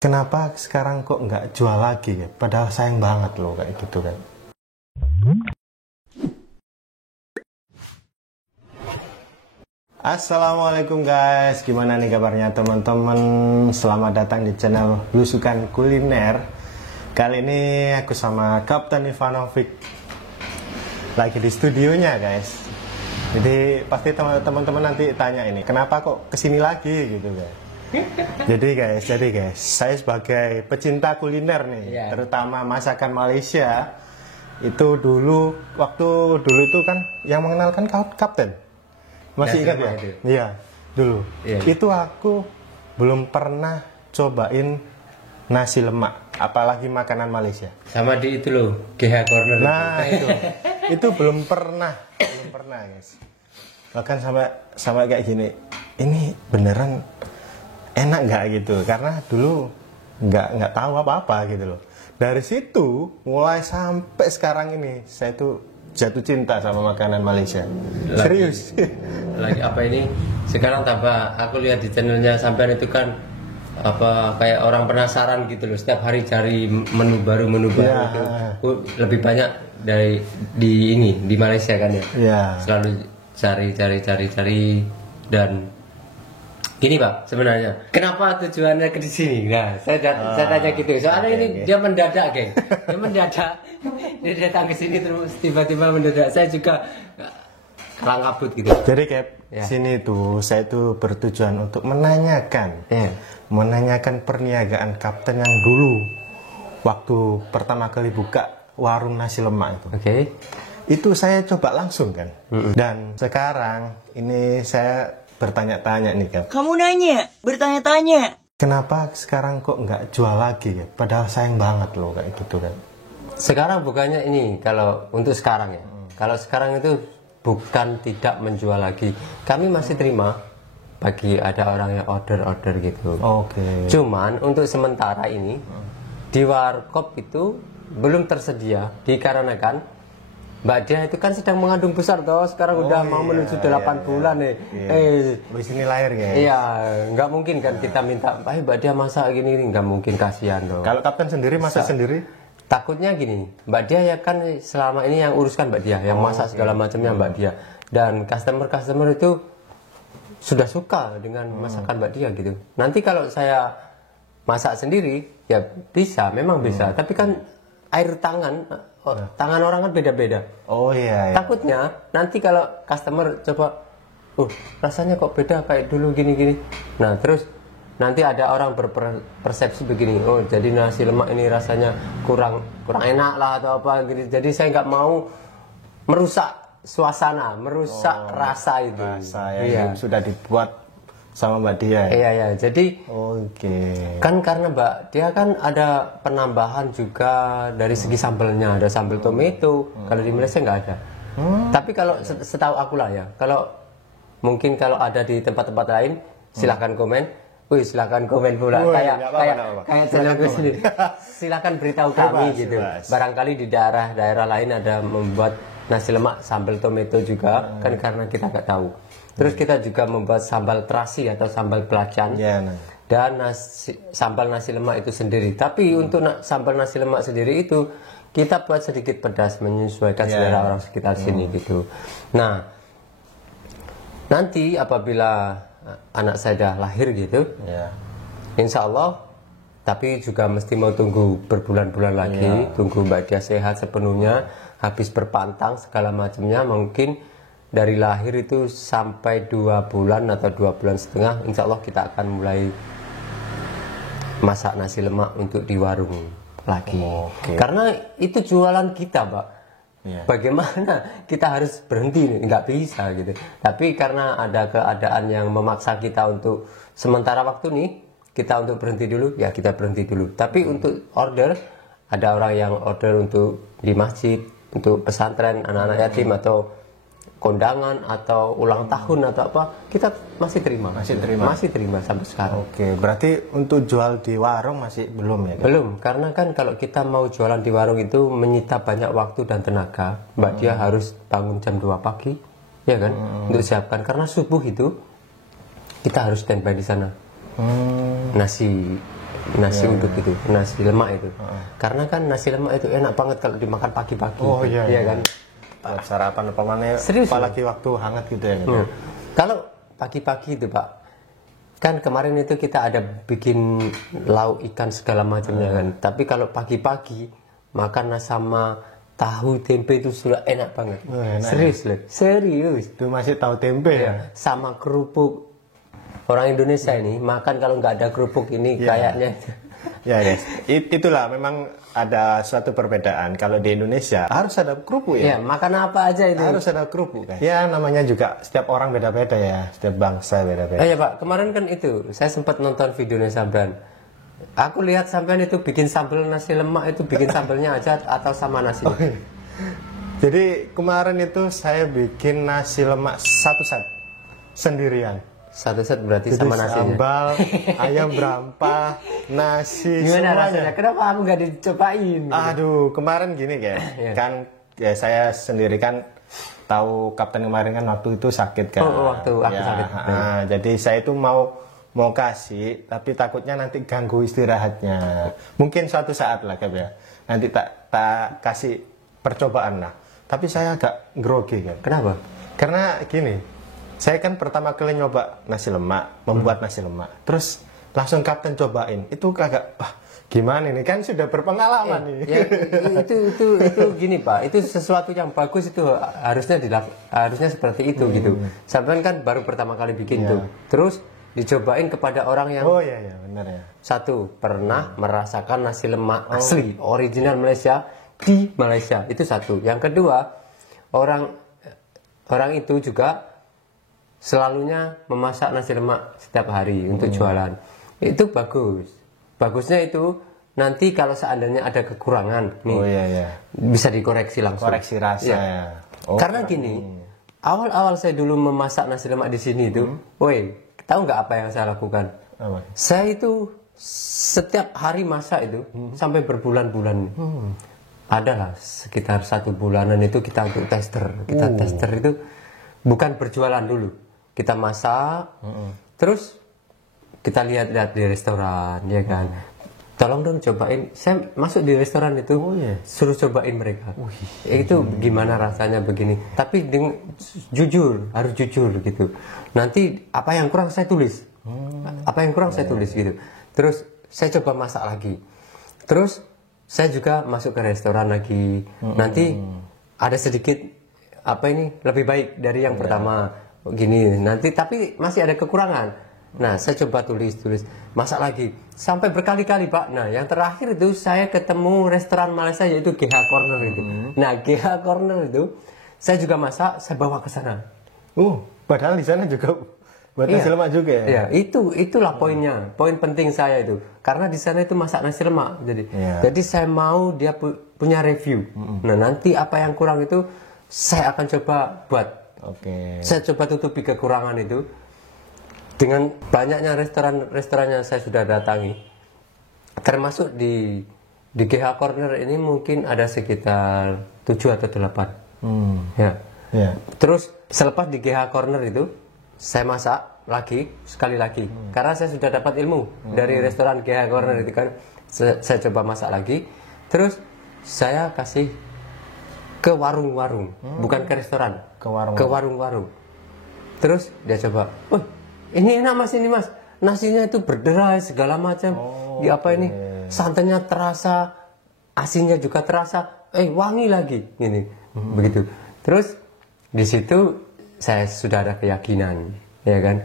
Kenapa sekarang kok nggak jual lagi ya? Padahal sayang banget loh kayak gitu kan. Assalamualaikum guys, gimana nih kabarnya teman-teman? Selamat datang di channel Blusukan Kuliner. Kali ini aku sama Kapten Ivanovic lagi di studionya guys. Jadi pasti teman-teman nanti tanya ini, kenapa kok kesini lagi gitu guys. Jadi guys, saya sebagai pecinta kuliner nih, terutama masakan Malaysia, itu waktu dulu itu kan yang mengenalkan Kapten. Masih ingat ya? Iya, dulu. Itu aku belum pernah cobain nasi lemak, apalagi makanan Malaysia. Sama di itu loh, GH Corner. Nah, itu belum pernah guys. Bahkan sampai kayak gini, ini beneran enak nggak gitu, karena dulu nggak tahu apa-apa gitu loh. Dari situ mulai sampai sekarang ini saya tuh jatuh cinta sama makanan Malaysia. Serius. Lagi apa ini? Sekarang tambah aku lihat di channelnya sampean itu kan apa kayak orang penasaran gitu loh. Setiap hari cari menu baru itu lebih banyak dari di Malaysia kan ya. Selalu cari dan gini Pak, sebenarnya kenapa tujuannya ke sini? Nah, saya tanya gitu. Soalnya ini dia mendadak, geng. Dia mendadak. Dia datang ke sini terus tiba-tiba mendadak. Saya juga kalang kabut gitu. Jadi kayak sini tuh saya tuh bertujuan untuk menanyakan perniagaan Kapten yang dulu waktu pertama kali buka warung nasi lemak itu. Itu saya coba langsung kan. Dan sekarang ini saya bertanya-tanya nih kan. Kamu bertanya-tanya. Kenapa sekarang kok nggak jual lagi ya? Padahal sayang banget loh kayak gitu kan. Sekarang bukannya ini, kalau untuk sekarang ya. Kalau sekarang itu bukan tidak menjual lagi. Kami masih terima bagi ada orang yang order gitu. Cuman untuk sementara ini di warkop itu belum tersedia dikarenakan Mbak Dia itu kan sedang mengandung besar toh, sekarang udah mau menuju 8 bulan nih. Di sini lahir ya. Iya, nggak mungkin kan kita minta, Mbak Dia masak gini, nggak mungkin, kasihan toh. Kalau Kapten sendiri masak sendiri? Takutnya gini, Mbak Dia ya kan selama ini yang uruskan Mbak Dia, yang masak segala macamnya Mbak Dia. Dan customer itu sudah suka dengan masakan Mbak Dia gitu. Nanti kalau saya masak sendiri, ya bisa, memang bisa. Tapi kan air tangan orang kan beda-beda. Takutnya nanti kalau customer coba, rasanya kok beda kayak dulu gini-gini. Nah terus nanti ada orang berpersepsi begini, jadi nasi lemak ini rasanya kurang enak lah atau apa gitu. Jadi saya nggak mau merusak suasana, merusak rasa itu. Yang sudah dibuat sama Mbak Dia. Iya. Jadi kan karena Mbak Dia kan ada penambahan juga dari segi sambelnya, ada sambal tomato. Kalau di Malaysia nggak ada. Tapi kalau setahu aku lah ya, kalau mungkin kalau ada di tempat-tempat lain, silahkan komen. Silahkan komen pula. Kayak channelku sendiri. Silahkan beritahu kami gitu. Barangkali di daerah lain ada membuat nasi lemak sambal tomato juga, kan karena kita nggak tahu. Terus kita juga membuat sambal terasi atau sambal belacan dan sambal nasi lemak itu sendiri. Tapi untuk sambal nasi lemak sendiri itu kita buat sedikit pedas menyesuaikan selera orang sekitar sini gitu. Nah, nanti apabila anak saya dah lahir gitu, insya Allah, tapi juga mesti mau tunggu berbulan-bulan lagi, tunggu Mbak Dia sehat sepenuhnya, habis berpantang segala macamnya, mungkin dari lahir itu sampai 2 bulan atau 2 bulan setengah, insya Allah kita akan mulai masak nasi lemak untuk di warung lagi. Karena itu jualan kita, Pak. Bagaimana kita harus berhenti? Nggak bisa gitu. Tapi karena ada keadaan yang memaksa kita untuk sementara waktu nih, kita untuk berhenti dulu, ya kita berhenti dulu. Tapi untuk order, ada orang yang order untuk di masjid, untuk pesantren, anak-anak yatim atau kondangan atau ulang tahun atau apa, kita masih terima sampai sekarang. Berarti untuk jual di warung masih belum ya? Belum, karena kan kalau kita mau jualan di warung itu menyita banyak waktu dan tenaga. Mbak Dia harus bangun jam 2 pagi, ya kan, untuk siapkan, karena subuh itu kita harus standby di sana. Nasi nasi uduk itu, nasi lemak itu. Karena kan nasi lemak itu enak banget kalau dimakan pagi-pagi. Oh iya kan. Buat sarapan apa mana? Serius, apalagi waktu hangat gitu ya. Gitu. Kalau pagi-pagi itu Pak, kan kemarin itu kita ada bikin lauk ikan segala macamnya kan. Tapi kalau pagi-pagi makan sama tahu tempe itu sudah enak banget. Enak, serius loh, serius. Itu masih tahu tempe ya. Sama kerupuk. Orang Indonesia ini makan kalau nggak ada kerupuk ini kayaknya. Ya guys, itulah memang ada suatu perbedaan. Kalau di Indonesia harus ada kerupuk ya. Ya, makan apa aja itu. Harus ada kerupuk kan. Ya namanya juga setiap orang beda-beda ya, setiap bangsa beda-beda. Ya Pak, kemarin kan itu saya sempat nonton videonya Sampean. Aku lihat Sampean itu bikin sambal nasi lemak itu bikin sambalnya aja atau sama nasi. Jadi kemarin itu saya bikin nasi lemak satu set sendirian. Satu set berarti Jadi sama nasinya. sambal, ayam berampah, nasi, Gimana semuanya. rasanya? Kenapa aku nggak dicobain? Aduh, kemarin gini guys, kan ya saya sendiri kan tahu Kapten kemarin kan waktu itu sakit kan. Oh, waktu aku sakit. Jadi saya itu mau kasih, tapi takutnya nanti ganggu istirahatnya. Mungkin suatu saat lah Kap ya. Nanti tak kasih percobaan lah. Tapi saya agak grogi kan. Kenapa? Karena gini, saya kan pertama kali nyoba nasi lemak, membuat nasi lemak. Terus langsung Kapten cobain. Itu kagak, wah gimana ini kan sudah berpengalaman nih. Ya, itu gini Pak, itu sesuatu yang bagus itu harusnya seperti itu gitu. Sampean kan baru pertama kali bikin tuh. Terus dicobain kepada orang yang Oh iya benar ya. satu pernah merasakan nasi lemak asli original Malaysia di Malaysia, itu satu. Yang kedua, orang itu juga selalunya memasak nasi lemak setiap hari untuk jualan. Itu bagus. Bagusnya itu nanti kalau seandainya ada kekurangan nih, bisa dikoreksi langsung. Koreksi rasa ya. Karena gini, awal-awal saya dulu memasak nasi lemak di sini itu, woi, tahu nggak apa yang saya lakukan? Apa? Saya itu setiap hari masak itu sampai berbulan-bulan. Adalah sekitar 1 bulanan itu kita untuk tester. Kita tester itu bukan berjualan dulu. Kita masak, terus kita lihat-lihat di restoran, ya kan. Tolong dong cobain. Saya masuk di restoran itu, suruh cobain mereka. Itu gimana rasanya begini. Tapi jujur, harus jujur gitu. Nanti apa yang kurang saya tulis. Apa yang kurang saya tulis gitu. Terus saya coba masak lagi. Terus saya juga masuk ke restoran lagi. Nanti ada sedikit lebih baik dari yang pertama. Gini nanti tapi masih ada kekurangan. Nah saya coba tulis masak lagi sampai berkali-kali Pak. Nah yang terakhir itu saya ketemu restoran Malaysia yaitu GH Corner itu. Nah GH Corner itu saya juga masak, saya bawa ke sana. Padahal di sana juga buat nasi lemak juga ya. Iya, itulah poinnya, poin penting saya itu. Karena di sana itu masak nasi lemak. Jadi saya mau dia punya review. Nah nanti apa yang kurang itu saya akan coba buat. Saya coba tutupi kekurangan itu dengan banyaknya restoran yang saya sudah datangi, termasuk di GH Corner ini mungkin ada sekitar 7 atau 8. Terus selepas di GH Corner itu saya masak lagi sekali lagi karena saya sudah dapat ilmu dari restoran GH Corner itu kan. Saya coba masak lagi, terus saya kasih ke warung-warung, bukan ke restoran, ke warung-warung. Terus dia coba, ini enak mas, ini mas, nasinya itu berderai segala macam, santannya terasa, asinnya juga terasa, wangi lagi, gini, begitu. Terus di situ saya sudah ada keyakinan, ya kan,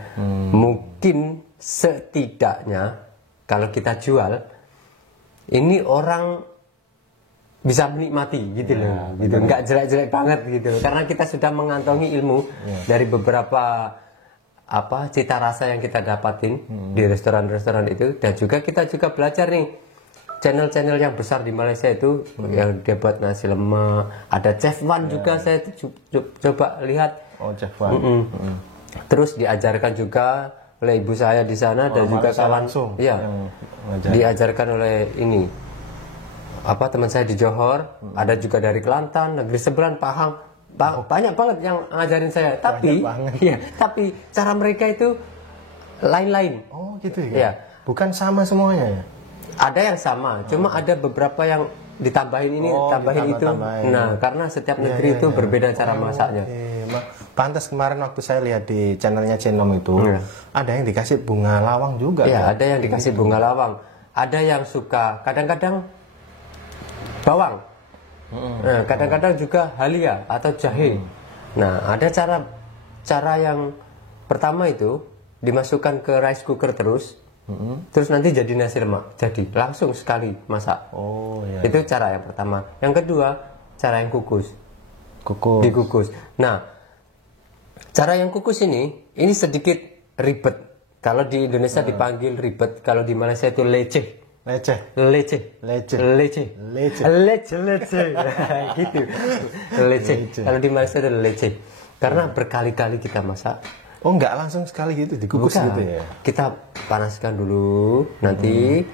mungkin setidaknya kalau kita jual, ini orang bisa menikmati gitu loh, gitu. Nggak jelek-jelek banget gitu loh. Karena kita sudah mengantongi ilmu dari beberapa cita rasa yang kita dapatin di restoran-restoran itu, dan juga kita juga belajar nih channel-channel yang besar di Malaysia itu yang dia buat nasi lemak, ada Chef Wan juga saya coba lihat. Chef Wan. Terus diajarkan juga oleh ibu saya di sana dan juga kawan diajarkan oleh ini. Teman saya di Johor, ada juga dari Kelantan, negeri seberang, Pahang, banyak banget yang ngajarin saya. Tapi cara mereka itu lain-lain. Gitu ya. Bukan sama semuanya ya. Ada yang sama, cuma ada beberapa yang ditambahin ini, tambahin itu. Tambahin. Nah, karena setiap negeri itu berbeda cara masaknya. Pantas kemarin waktu saya lihat di channelnya Cenom itu, ada yang dikasih bunga lawang juga. Ya, kan? ada yang dikasih bunga lawang. Ada yang suka, kadang-kadang bawang. Nah, kadang-kadang juga halia atau jahe. Nah, ada cara yang pertama itu dimasukkan ke rice cooker terus. Terus nanti jadi nasi lemak, jadi langsung sekali masak. Oh iya. Itu cara yang pertama. Yang kedua, cara yang kukus. Kukus. Dikukus. Nah, cara yang kukus ini sedikit ribet. Kalau di Indonesia dipanggil ribet, kalau di Malaysia itu leceh. Leceh. Leceh. Leceh. Leceh. Leceh. Leceh. Gitu. Leceh. Kalau di Malaysia itu leceh. Karena berkali-kali kita masak. Oh, nggak langsung sekali gitu dikukus Bukan. gitu ya? Kita panaskan dulu, nanti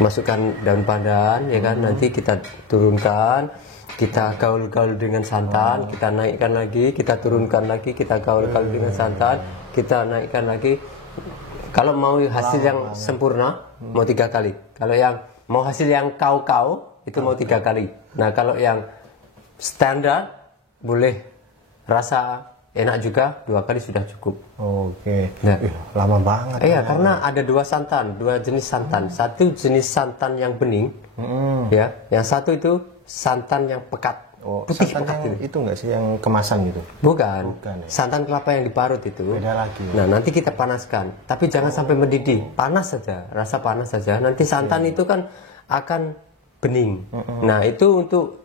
masukkan daun pandan, ya kan? Nanti kita turunkan, kita gaul-gaul dengan santan, kita naikkan lagi, kita turunkan lagi, kita gaul-gaul dengan santan, kita naikkan lagi. Kalau mau hasil yang sempurna, mau 3 kali. Kalau yang mau hasil yang kau-kau, itu mau 3 kali. Nah, kalau yang standar, boleh rasa enak juga 2 kali sudah cukup. Oke. Nah. Lama banget. Iya, karena ada 2 santan, 2 jenis santan. Satu jenis santan yang bening, ya. Yang satu itu santan yang pekat. Oh, putih santan pekat yang gitu. itu nggak sih yang kemasan gitu? Bukan. Bukan, ya. Santan kelapa yang diparut itu. Beda lagi. Nah, nanti kita panaskan, tapi jangan sampai mendidih. Panas saja, rasa panas saja. Nanti santan itu kan akan bening. Nah, itu untuk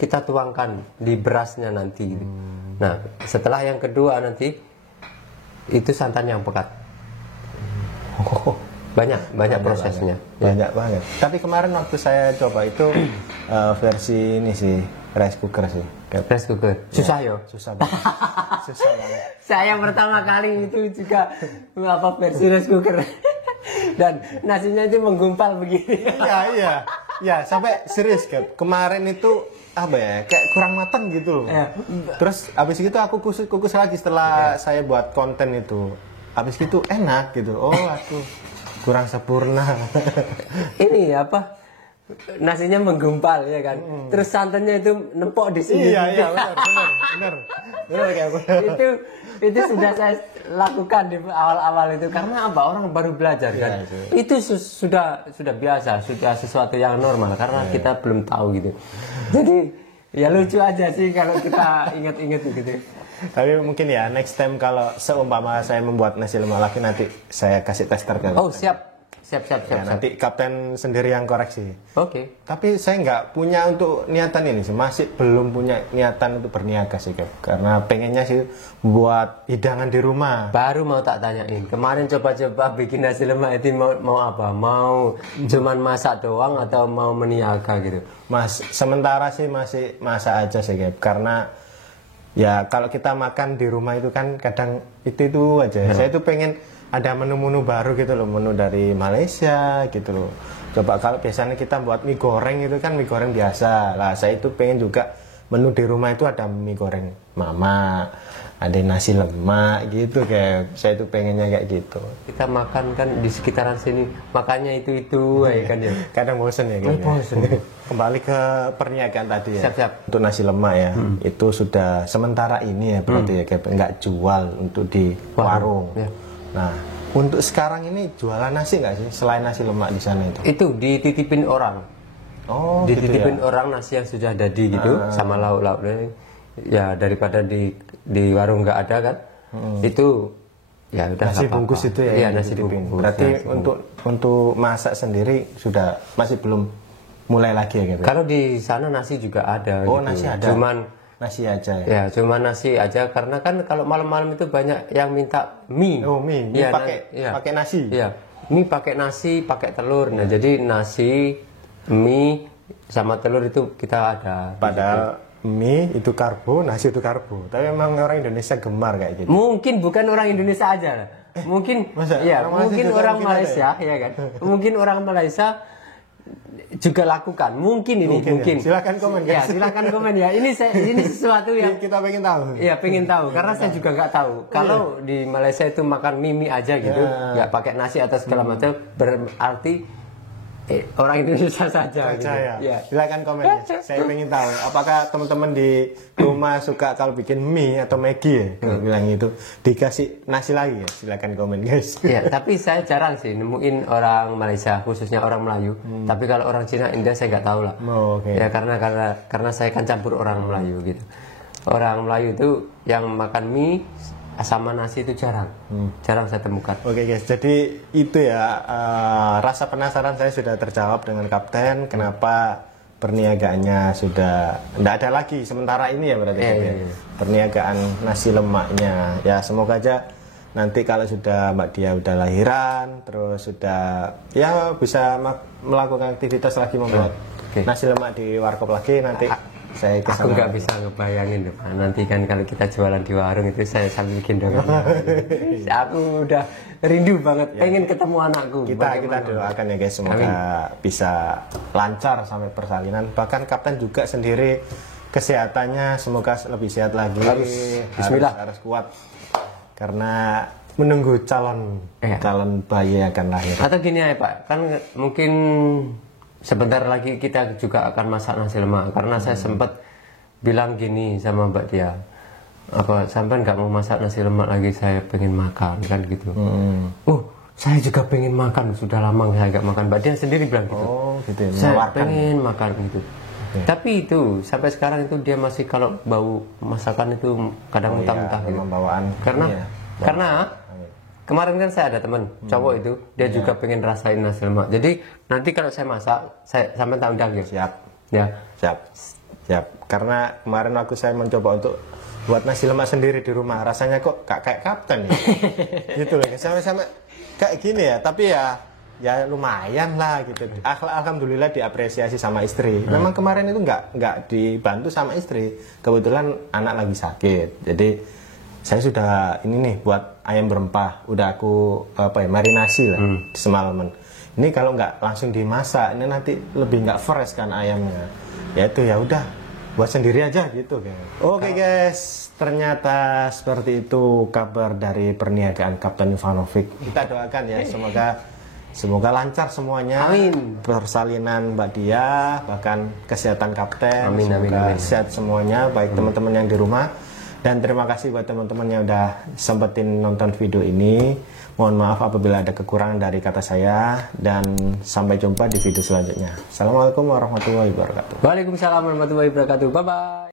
kita tuangkan di berasnya nanti. Nah, setelah yang kedua nanti itu santan yang pekat. Banyak prosesnya. Banyak banget. Tapi kemarin waktu saya coba itu versi ini sih rice cooker sih. Rice cooker. Susah ya? Susah banget. Susah banget. Saya pertama kali itu juga versi rice cooker. Dan nasinya itu menggumpal begini. Iya. Ya, sampai serius kan. Kemarin itu apa ya? Kayak kurang matang gitu loh. Terus habis itu aku kukus lagi setelah saya buat konten itu. Habis itu enak gitu. Oh, aku kurang sempurna. Ini apa? Nasinya menggumpal ya kan. Terus santannya itu nempok di sini. Iya, benar. Itu sudah saya lakukan di awal-awal itu karena apa? Orang baru belajar kan. Itu sudah biasa, sudah sesuatu yang normal karena kita belum tahu gitu. Jadi ya lucu aja sih kalau kita ingat-ingat gitu. Tapi mungkin ya next time kalau seumpama saya membuat nasi lemak lagi nanti saya kasih tester ke. Oh, siap. Ya, nanti kapten sendiri yang koreksi. Oke. Tapi saya nggak punya untuk niatan ini sih, masih belum punya niatan untuk berniaga sih, Cap. Karena pengennya sih buat hidangan di rumah. Baru mau tak tanyain. Kemarin coba-coba bikin nasi lemak itu mau apa? Mau cuman masak doang atau mau meniaga gitu? Sementara sih masih masak aja sih, Cap. Karena ya kalau kita makan di rumah itu kan kadang itu aja. Saya itu pengen ada menu-menu baru gitu loh, menu dari Malaysia gitu loh. Coba kalau biasanya kita buat mie goreng itu kan mie goreng biasa. Lah saya itu pengen juga menu di rumah itu ada mie goreng mama, ada nasi lemak gitu, kayak saya itu pengennya kayak gitu. Kita makan kan di sekitaran sini, makannya itu ya kan ya. Kadang bosen ya kayaknya. Bosen. Kembali ke perniagaan tadi ya. Siap. Untuk nasi lemak ya, itu sudah sementara ini ya berarti ya, kayak nggak jual untuk di warung. Ya. Nah, untuk sekarang ini jualan nasi nggak sih selain nasi lemak di sana itu? Itu dititipin orang. Oh, dititipin gitu ya? orang nasi yang sudah jadi gitu sama lauk-lauknya. Ya daripada di warung nggak ada kan. Itu ya udah nasi bungkus itu ya. Iya, nasi bungkus. Berarti untuk masak sendiri sudah masih belum mulai lagi ya gitu. Kalau di sana nasi juga ada. Oh, gitu. nasi ada. Cuman nasi aja ya. Ya, cuma nasi aja karena kan kalau malam-malam itu banyak yang minta mie. Oh, mie ya, pakai nasi. Iya. Mie pakai nasi, pakai telur. Nah, jadi nasi, mie sama telur itu kita ada. Padahal mie itu karbo, nasi itu karbo. Tapi memang orang Indonesia gemar kayak gitu. Mungkin bukan orang Indonesia aja. Mungkin mungkin orang Malaysia, ya kan. Mungkin orang Malaysia juga lakukan, mungkin. Ya. Silakan komen ya, silakan komen ya. Ini sesuatu yang kita pengen tahu. Iya, pengen tahu karena saya juga nggak tahu. Kalau di Malaysia itu makan mie aja gitu, nggak pakai nasi atau segala macam, berarti orang Indonesia saja. Gitu. Ya. Ya. Silakan komen ya. Saya ingin tahu apakah teman-teman di rumah suka kalau bikin mie atau Maggi ya, kalau bilang itu dikasih nasi lagi ya. Silakan komen guys. Ya, tapi saya jarang sih nemuin orang Malaysia, khususnya orang Melayu. Tapi kalau orang Cina, India saya nggak tahu lah. Oh, oke. Ya karena saya kan campur orang Melayu gitu. Orang Melayu itu yang makan mie sama nasi itu jarang saya temukan. Oke guys, jadi itu ya rasa penasaran saya sudah terjawab dengan Kapten. Kenapa perniagaannya sudah tidak ada lagi sementara ini ya berarti iya. Perniagaan nasi lemaknya. Ya semoga aja nanti kalau sudah Mbak Dia udah lahiran, terus sudah ya bisa melakukan aktivitas lagi membuat nasi lemak di warkop lagi nanti. Saya aku nggak bisa ngebayangin Pak. Nanti kan kalau kita jualan di warung itu saya sambil gendong. Aku udah rindu banget, pengen ketemu anakku. Kita doakan ya guys, semoga bisa lancar sampai persalinan. Bahkan Kapten juga sendiri kesehatannya semoga lebih sehat lagi. Bismillah. Harus kuat karena menunggu calon bayi yang akan lahir. Atau gini ya Pak, kan mungkin sebentar lagi kita juga akan masak nasi lemak karena saya sempat bilang gini sama Mbak Dia, apa sampai nggak mau masak nasi lemak lagi, saya pengen makan kan gitu. Saya juga pengen makan, sudah lama saya nggak makan. Mbak Dia sendiri bilang gitu. Oh gitu. Saya pengen makan gitu. Tapi itu sampai sekarang itu dia masih kalau bau masakan itu kadang muntah-muntah gitu. Bawaan. Karena kemarin kan saya ada teman cowok itu, dia juga pengen rasain nasi lemak. Jadi nanti kalau saya masak, saya sampai tak undang ya. Siap. Ya. Siap. Karena kemarin saya mencoba untuk buat nasi lemak sendiri di rumah. Rasanya kok kayak Kapten ya. Gitu loh. Sama-sama kayak gini ya. Tapi ya lumayan lah gitu. Alhamdulillah diapresiasi sama istri. Memang kemarin itu nggak dibantu sama istri. Kebetulan anak lagi sakit. Jadi saya sudah ini nih buat ayam berempah, udah aku marinasi lah semalaman. Ini kalau nggak langsung dimasak, ini nanti lebih nggak fresh kan ayamnya. Ya itu ya udah buat sendiri aja gitu kan. Oke guys, ternyata seperti itu kabar dari perniagaan Kapten Ivanovic. Kita doakan ya semoga lancar semuanya. Amin. Persalinan Mbak Dia, bahkan kesehatan Kapten. Amin. Sehat semuanya, baik teman-teman yang di rumah. Dan terima kasih buat teman-teman yang udah sempetin nonton video ini. Mohon maaf apabila ada kekurangan dari kata saya. Dan sampai jumpa di video selanjutnya. Assalamualaikum warahmatullahi wabarakatuh. Waalaikumsalam warahmatullahi wabarakatuh. Bye-bye.